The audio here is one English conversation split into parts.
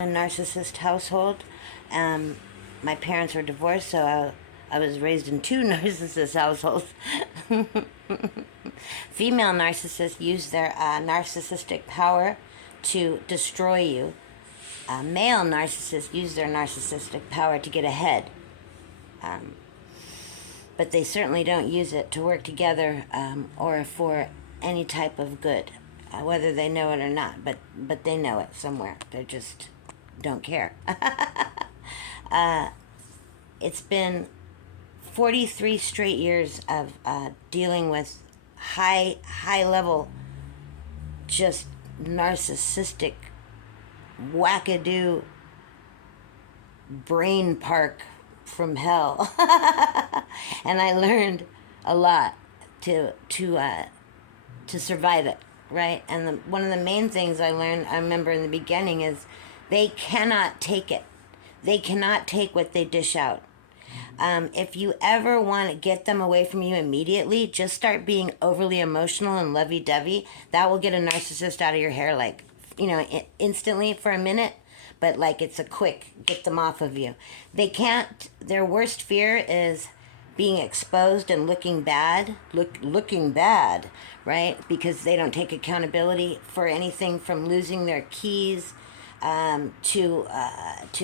A narcissist household. Um, my parents were divorced, so I was raised in two narcissist households. Female narcissists use their narcissistic power to destroy you. Male narcissists use their narcissistic power to get ahead. Um, but they certainly don't use it to work together or for any type of good, whether they know it or not. But they know it somewhere. They just don't care. It's been 43 straight years of dealing with high level, just narcissistic, wackadoo brain park from hell. And I learned a lot to survive it, right? And one of the main things I learned, I remember in the beginning, is they cannot take it. They cannot take what they dish out. If you ever want to get them away from you immediately, just start being overly emotional and lovey-dovey. That will get a narcissist out of your hair, like, instantly for a minute. But like it's a quick, get them off of you. They can't, their worst fear is being exposed and looking bad, looking bad, right? Because they don't take accountability for anything from losing their keys to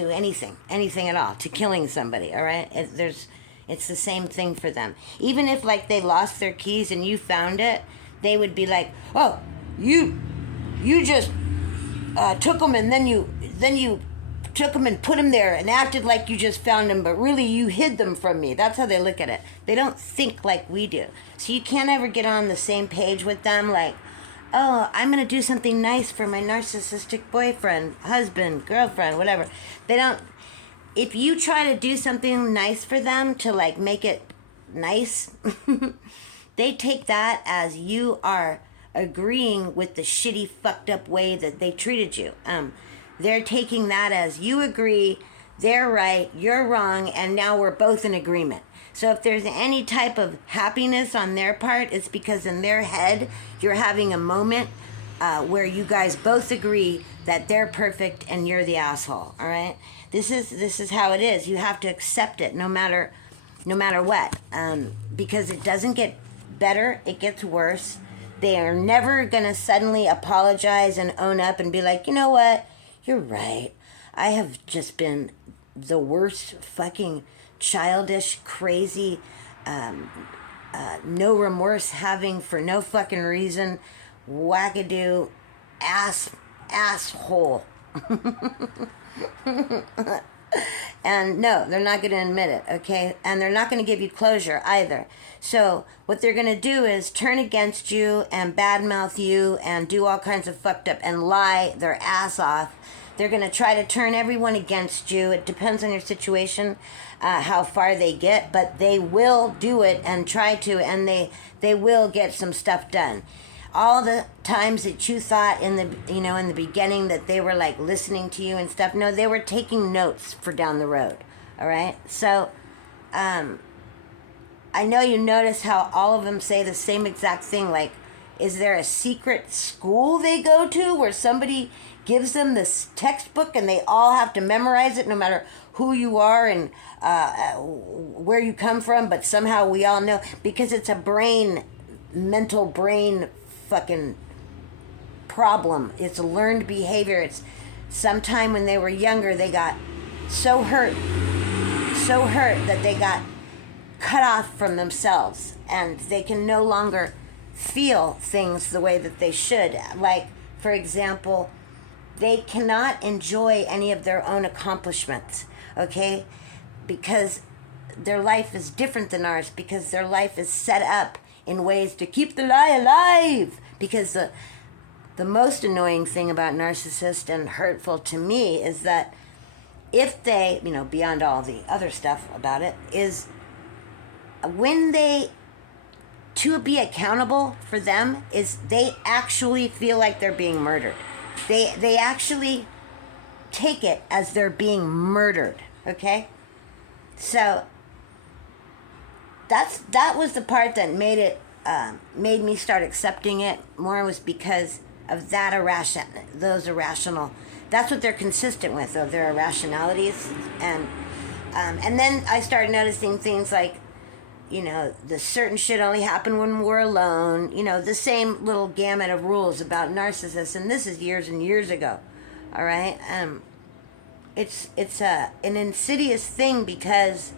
anything at all, to killing somebody. All right, it's the same thing for them. Even if like they lost their keys and you found it, they would be like, "Oh, you just took them and then you took them and put them there and acted like you just found them, but really you hid them from me." That's how they look at it. They don't think like we do. So you can't ever get on the same page with them, like, "Oh, I'm going to do something nice for my narcissistic boyfriend, husband, girlfriend, whatever." They don't, if you try to do something nice for them to like make it nice, they take that as you are agreeing with the shitty, fucked up way that they treated you. They're taking that as you agree, they're right, you're wrong, and now we're both in agreement. So if there's any type of happiness on their part, it's because in their head, you're having a moment where you guys both agree that they're perfect and you're the asshole. All right, this is how it is. You have to accept it, no matter what, because it doesn't get better; it gets worse. They are never gonna suddenly apologize and own up and be like, "You know what? You're right. I have just been the worst fucking childish, crazy, no remorse having for no fucking reason, wackadoo, asshole." And no, they're not going to admit it, okay? And they're not going to give you closure either. So what they're going to do is turn against you and badmouth you and do all kinds of fucked up and lie their ass off. They're going to try to turn everyone against you. It depends on your situation, how far they get, but they will do it and try to, and they will get some stuff done. All the times that you thought in the beginning that they were like listening to you and stuff, no, they were taking notes for down the road. All right, so I know you notice how all of them say the same exact thing. Like, is there a secret school they go to where somebody gives them this textbook and they all have to memorize it, no matter who you are and where you come from? But somehow we all know, because it's a mental brain fucking problem. It's a learned behavior. It's sometime when they were younger, they got so hurt that they got cut off from themselves and they can no longer feel things the way that they should. Like, for example, they cannot enjoy any of their own accomplishments, okay? Because their life is different than ours, because their life is set up in ways to keep the lie alive. Because the most annoying thing about narcissists and hurtful to me is that if they, beyond all the other stuff about it, is when to be accountable for them is they actually feel like they're being murdered. They actually take it as they're being murdered, okay? So that was the part that made me start accepting it more, was because of that irrational That's what they're consistent with, of their irrationalities. And then I started noticing things like, the certain shit only happen when we're alone. The same little gamut of rules about narcissists. And this is years and years ago. All right? It's an insidious thing because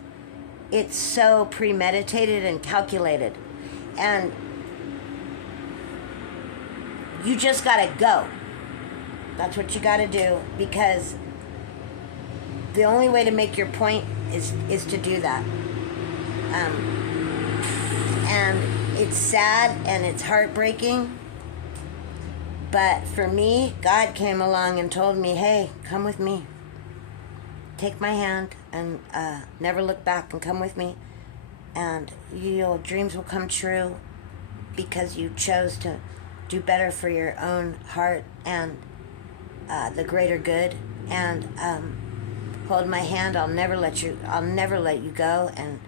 it's so premeditated and calculated. And you just gotta go. That's what you gotta do, because the only way to make your point is to do that. And it's sad and it's heartbreaking. But for me, God came along and told me, hey, come with me. Take my hand and never look back, and come with me. And your dreams will come true because you chose to do better for your own heart and the greater good. And hold my hand. I'll never let you go. And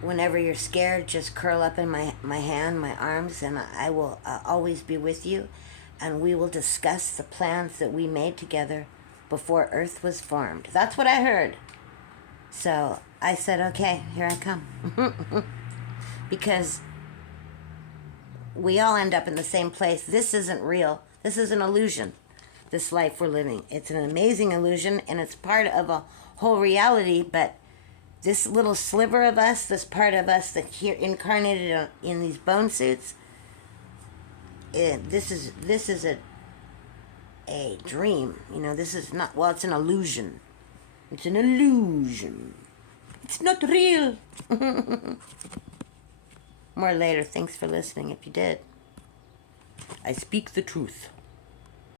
whenever you're scared, just curl up in my hand, my arms, and I will always be with you. And we will discuss the plans that we made together before Earth was formed. That's what I heard. So I said, okay, here I come. Because we all end up in the same place. This isn't real. This is an illusion, this life we're living. It's an amazing illusion, and it's part of a whole reality, but this little sliver of us, this part of us that's here incarnated in these bone suits, this is a dream. This is not, well, it's an illusion. It's an illusion. It's not real. More later. Thanks for listening if you did. I speak the truth.